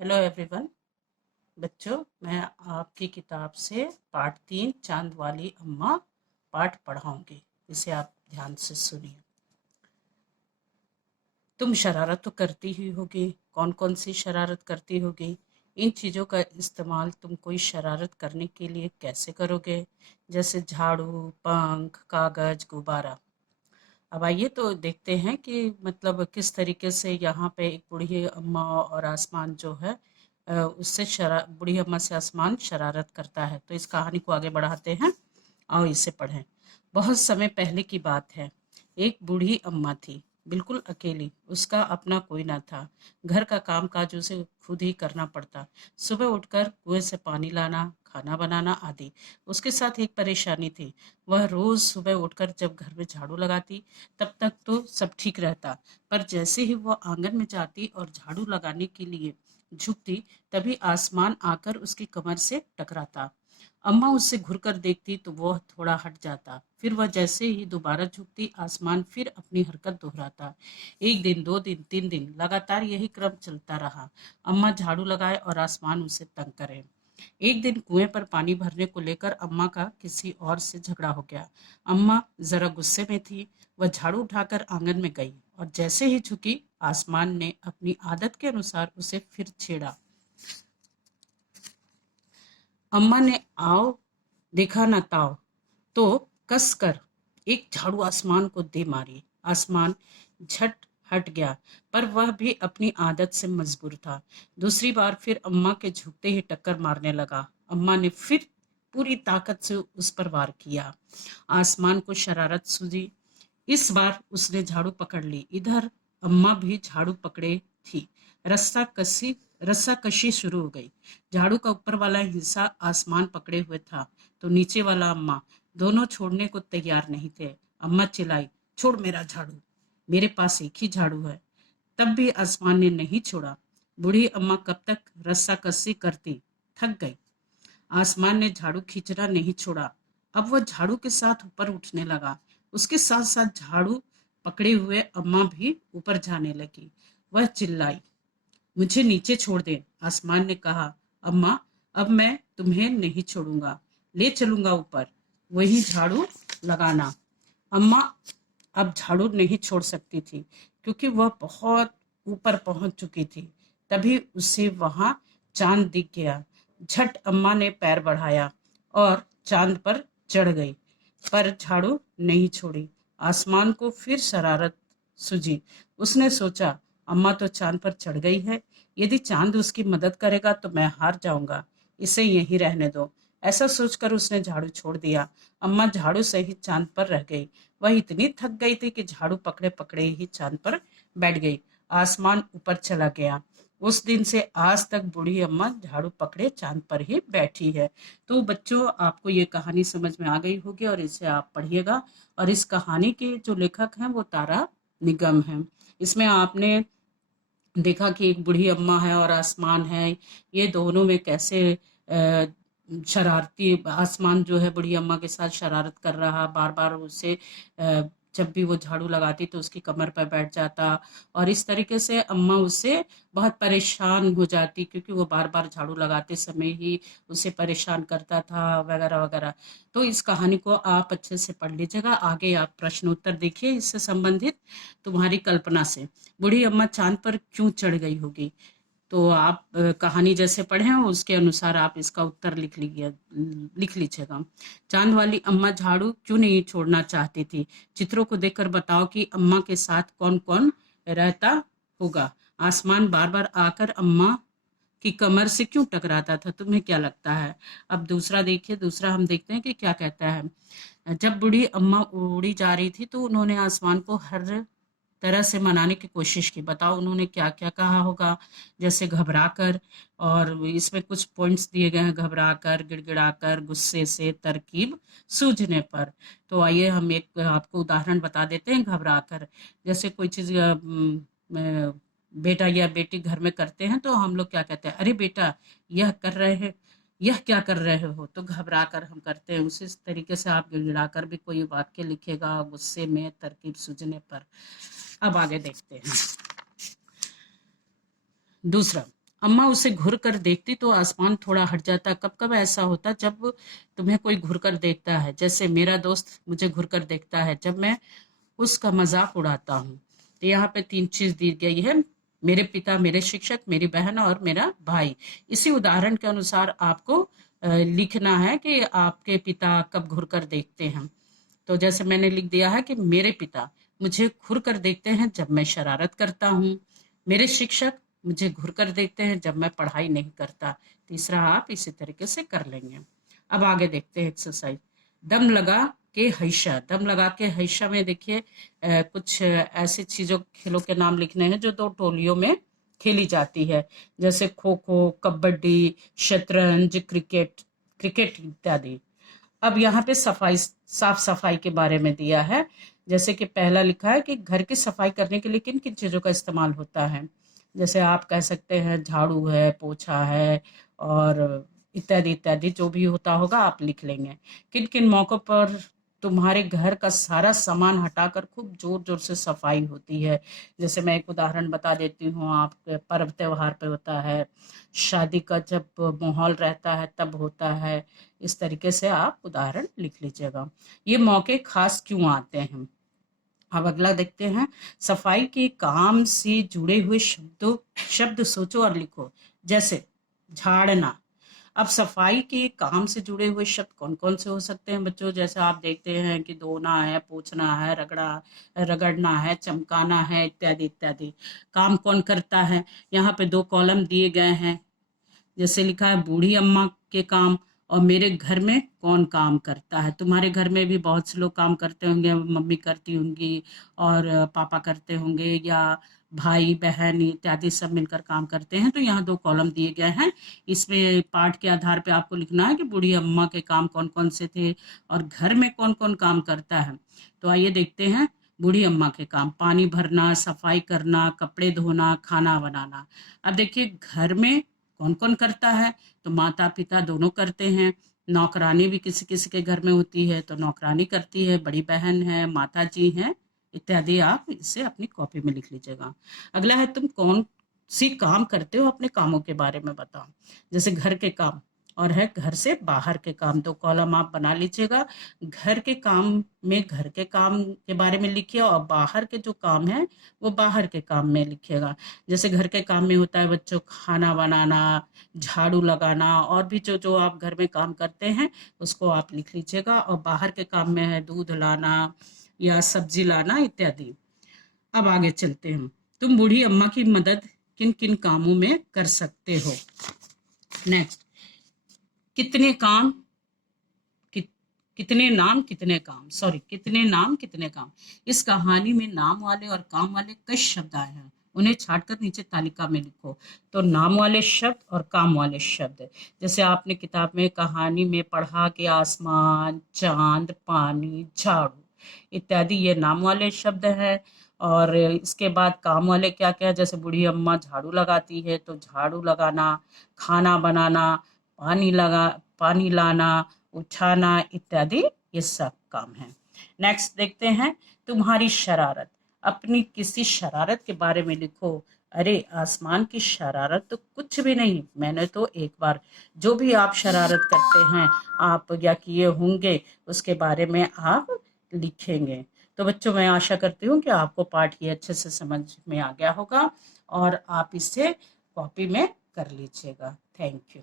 Hello everyone. बच्चों, मैं आपकी किताब से पाठ 3 चांद वाली अम्मा पाठ पढ़ाऊंगी। इसे आप ध्यान से सुनिए। तुम शरारत तो करती ही होगी। कौन कौन सी शरारत करती होगी? इन चीज़ों का इस्तेमाल तुम कोई शरारत करने के लिए कैसे करोगे? जैसे झाड़ू, पंख, कागज, गुब्बारा। अब आइए तो देखते हैं कि मतलब किस तरीके से यहाँ पे एक बूढ़ी अम्मा और आसमान जो है उससे शरा बूढ़ी अम्मा से आसमान शरारत करता है। तो इस कहानी को आगे बढ़ाते हैं। आओ इसे पढ़ें। बहुत समय पहले की बात है। एक बूढ़ी अम्मा थी, बिल्कुल अकेली। उसका अपना कोई ना था। घर का काम काज उसे खुद ही करना पड़ता। सुबह उठकर कुएं से पानी लाना, खाना बनाना आदि। उसके साथ एक परेशानी थी। वह रोज सुबह उठकर जब घर में झाड़ू लगाती तब तक तो सब ठीक रहता, पर जैसे ही वह आंगन में जाती और झाड़ू लगाने के लिए झुकती, तभी आसमान आकर उसकी कमर से टकराता। अम्मा उससे घुरकर देखती तो वह थोड़ा हट जाता, फिर वह जैसे ही दोबारा झुकती, आसमान फिर अपनी हरकत दोहराता। एक दिन, 2 दिन, 3 दिन लगातार यही क्रम चलता रहा। अम्मा झाड़ू लगाए और आसमान उसे तंग करे। एक दिन कुएं पर पानी भरने को लेकर अम्मा का किसी और से झगड़ा हो गया। अम्मा जरा गुस्से में थी। वह झाड़ू उठाकर आंगन में गई और जैसे ही झुकी, आसमान ने अपनी आदत के अनुसार उसे फिर छेड़ा। अम्मा ने आओ देखा न ताओ तो कस कर एक झाड़ू आसमान को दे मारी। आसमान झट हट गया, पर वह भी अपनी आदत से मजबूर था। दूसरी बार फिर अम्मा के झुकते ही टक्कर मारने लगा। अम्मा ने फिर पूरी ताकत से उस पर वार किया। आसमान को शरारत सूझी। इस बार उसने झाड़ू पकड़ ली। इधर अम्मा भी झाड़ू पकड़े थी। रस्सा कसी रस्सा कशी शुरू हो गई। झाड़ू का ऊपर वाला हिस्सा आसमान पकड़े हुए था, तो नीचे वाला अम्मा, दोनों छोड़ने को तैयार नहीं थे। अम्मा चिल्लाई, छोड़ मेरा झाड़ू, मेरे पास एक ही झाड़ू है। तब भी आसमान ने नहीं छोड़ा। बूढ़ी अम्मा कब तक रस्सा कसी करती, थक गई। आसमान ने झाड़ू खींचना नहीं छोड़ा। अब वह झाड़ू के साथ ऊपर उठने लगा। उसके साथ साथ झाड़ू पकड़े हुए अम्मा भी ऊपर जाने लगी। वह चिल्लाई, मुझे नीचे छोड़ दे। आसमान ने कहा, अम्मा, अब मैं तुम्हें नहीं छोड़ूंगा, ले चलूंगा ऊपर, वही झाड़ू लगाना। अम्मा अब झाड़ू नहीं छोड़ सकती थी, क्योंकि वह बहुत ऊपर पहुंच चुकी थी। तभी उसे वहां चांद दिख गया। झट अम्मा ने पैर बढ़ाया और चांद पर चढ़ गई, पर झाड़ू नहीं छोड़ी। आसमान को फिर शरारत सूझी। उसने सोचा, अम्मा तो चांद पर चढ़ गई है, यदि चांद उसकी मदद करेगा तो मैं हार जाऊंगा, इसे यहीं रहने दो। ऐसा सोचकर उसने झाड़ू छोड़ दिया। अम्मा झाड़ू सहित चांद पर रह गई। वह इतनी थक गई थी कि झाड़ू पकड़े पकड़े ही चांद पर बैठ गई। आसमान ऊपर चला गया। उस दिन से आज तक बूढ़ी अम्मा झाड़ू पकड़े चांद पर ही बैठी है। तो बच्चों, आपको ये कहानी समझ में आ गई होगी और इसे आप पढ़िएगा। और इस कहानी के जो लेखक हैं वो तारा निगम हैं। इसमें आपने देखा कि एक बूढ़ी अम्मा है और आसमान है। ये दोनों में कैसे शरारती आसमान जो है बूढ़ी अम्मा के साथ शरारत कर रहा, बार बार उसे जब भी वो झाड़ू लगाती तो उसकी कमर पर बैठ जाता। और इस तरीके से अम्मा उससे बहुत परेशान हो जाती, क्योंकि वो बार बार झाड़ू लगाते समय ही उसे परेशान करता था, वगैरह वगैरह। तो इस कहानी को आप अच्छे से पढ़ लीजिएगा। आगे आप प्रश्न उत्तर देखिए इससे संबंधित तुम्हारी कल्पना से। बूढ़ी अम्मा चांद पर क्यों चढ़ गई होगी? तो आप कहानी जैसे पढ़े हैं उसके अनुसार आप इसका उत्तर लिख लीजिएगा। चांद वाली अम्मा झाड़ू क्यों नहीं छोड़ना चाहती थी? चित्रों को देखकर बताओ कि अम्मा के साथ कौन कौन रहता होगा। आसमान बार बार आकर अम्मा की कमर से क्यों टकराता था? तुम्हें क्या लगता है? अब दूसरा देखिए। दूसरा हम देखते हैं कि क्या कहता है। जब बूढ़ी अम्मा उड़ी जा रही थी तो उन्होंने आसमान को हर तरह से मनाने की कोशिश की। बताओ उन्होंने क्या क्या कहा होगा? जैसे घबरा कर, और इसमें कुछ पॉइंट्स दिए गए हैं, घबरा कर, गिड़गिड़ा कर, गुस्से से, तरकीब सूझने पर। तो आइए हम एक आपको उदाहरण बता देते हैं। घबरा कर, जैसे कोई चीज बेटा या बेटी घर में करते हैं तो हम लोग क्या कहते हैं, अरे बेटा यह कर रहे हैं, यह क्या कर रहे हो, तो घबरा कर हम करते हैं। उसी तरीके से आप गिड़गिड़ा कर भी कोई वाक्य लिखेगा, गुस्से में, तरकीब सूझने पर। अब आगे देखते हैं। दूसरा, अम्मा उसे घुर कर देखती तो आसमान थोड़ा हट जाता। कब कब ऐसा होता जब तुम्हें कोई घुर कर देखता है, जैसे मेरा दोस्त मुझे घुर कर देखता है जब मैं उसका मजाक उड़ाता हूँ। तो यहाँ पे 3 चीज दी गई है, मेरे पिता, मेरे शिक्षक, मेरी बहन और मेरा भाई। इसी उदाहरण के अनुसार आपको लिखना है कि आपके पिता कब घुर कर देखते हैं। तो जैसे मैंने लिख दिया है कि मेरे पिता मुझे घूर कर देखते हैं जब मैं शरारत करता हूँ। मेरे शिक्षक मुझे घूर कर देखते हैं जब मैं पढ़ाई नहीं करता। तीसरा आप इसी तरीके से कर लेंगे। अब आगे देखते हैं एक्सरसाइज। दम लगा के हैशा। दम लगा के हैशा में देखिए कुछ ऐसी चीजों, खेलों के नाम लिखने हैं जो 2 टोलियों में खेली जाती है, जैसे खो खो, कबड्डी, शतरंज, क्रिकेट, क्रिकेट इत्यादि। अब यहाँ पे सफाई, साफ सफाई के बारे में दिया है। जैसे कि पहला लिखा है कि घर की सफाई करने के लिए किन किन चीजों का इस्तेमाल होता है। जैसे आप कह सकते हैं झाड़ू है, पोछा है और इत्यादि इत्यादि, जो भी होता होगा आप लिख लेंगे। किन किन मौकों पर तुम्हारे घर का सारा सामान हटाकर खूब जोर जोर से सफाई होती है। जैसे मैं एक उदाहरण बता देती हूँ, आप पर्व त्योहार पे होता है, शादी का जब माहौल रहता है तब होता है। इस तरीके से आप उदाहरण लिख लीजिएगा। ये मौके खास क्यों आते हैं। अब अगला देखते हैं। सफाई के काम से जुड़े हुए शब्द सोचो और लिखो। जैसे झाड़ना। अब सफाई के काम से जुड़े हुए शब्द कौन कौन से हो सकते हैं बच्चों। जैसे आप देखते हैं कि धोना है, पोंछना है, रगड़ना है, चमकाना है, इत्यादि इत्यादि। काम कौन करता है, यहाँ पे 2 कॉलम दिए गए हैं। जैसे लिखा है बूढ़ी अम्मा के काम, और मेरे घर में कौन काम करता है। तुम्हारे घर में भी बहुत से लोग काम करते होंगे, मम्मी करती होंगी और पापा करते होंगे, या भाई बहन इत्यादि सब मिलकर काम करते हैं। तो यहाँ 2 कॉलम दिए गए हैं। इसमें पाठ के आधार पे आपको लिखना है कि बूढ़ी अम्मा के काम कौन कौन से थे और घर में कौन कौन काम करता है। तो आइए देखते हैं। बूढ़ी अम्मा के काम: पानी भरना, सफाई करना, कपड़े धोना, खाना बनाना। अब देखिए घर में कौन कौन करता है, तो माता पिता दोनों करते हैं। नौकरानी भी किसी किसी के घर में होती है, तो नौकरानी करती है, बड़ी बहन है, माता जी हैं, इत्यादि। आप इसे अपनी कॉपी में लिख लीजिएगा। अगला है, तुम कौन सी काम करते हो, अपने कामों के बारे में बताओ। जैसे घर के काम, और है घर से बाहर के काम। 2 कॉलम आप बना लीजिएगा। घर के काम में घर के काम के बारे में लिखिए, और बाहर के जो काम है वो बाहर के काम में लिखिएगा। जैसे घर के काम में होता है बच्चों खाना बनाना, झाड़ू लगाना, और भी जो जो आप घर में काम करते हैं उसको आप लिख लीजिएगा। और बाहर के काम में है दूध लाना या सब्जी लाना इत्यादि। अब आगे चलते हैं। तुम बूढ़ी अम्मा की मदद किन किन कामों में कर सकते हो। नेक्स्ट, कितने काम कितने नाम कितने काम, सॉरी, कितने नाम कितने काम। इस कहानी में नाम वाले और काम वाले कई शब्द आए हैं, उन्हें छांटकर नीचे तालिका में लिखो। तो नाम वाले शब्द और काम वाले शब्द, जैसे आपने किताब में कहानी में पढ़ा कि आसमान, चांद, पानी, झाड़ू इत्यादि ये नाम वाले शब्द है। और इसके बाद काम वाले क्या क्या, जैसे बूढ़ी अम्मा झाड़ू लगाती है तो झाड़ू लगाना, खाना बनाना, पानी लाना, उठाना इत्यादि, ये सब काम है। नेक्स्ट देखते हैं। तुम्हारी शरारत। अपनी किसी शरारत के बारे में लिखो। अरे आसमान की शरारत तो कुछ भी नहीं, मैंने तो एक बार, जो भी आप शरारत करते हैं आप या किए होंगे उसके बारे में आप लिखेंगे। तो बच्चों, मैं आशा करती हूँ कि आपको पाठ ये अच्छे से समझ में आ गया होगा और आप इसे कॉपी में कर लीजिएगा। Thank you.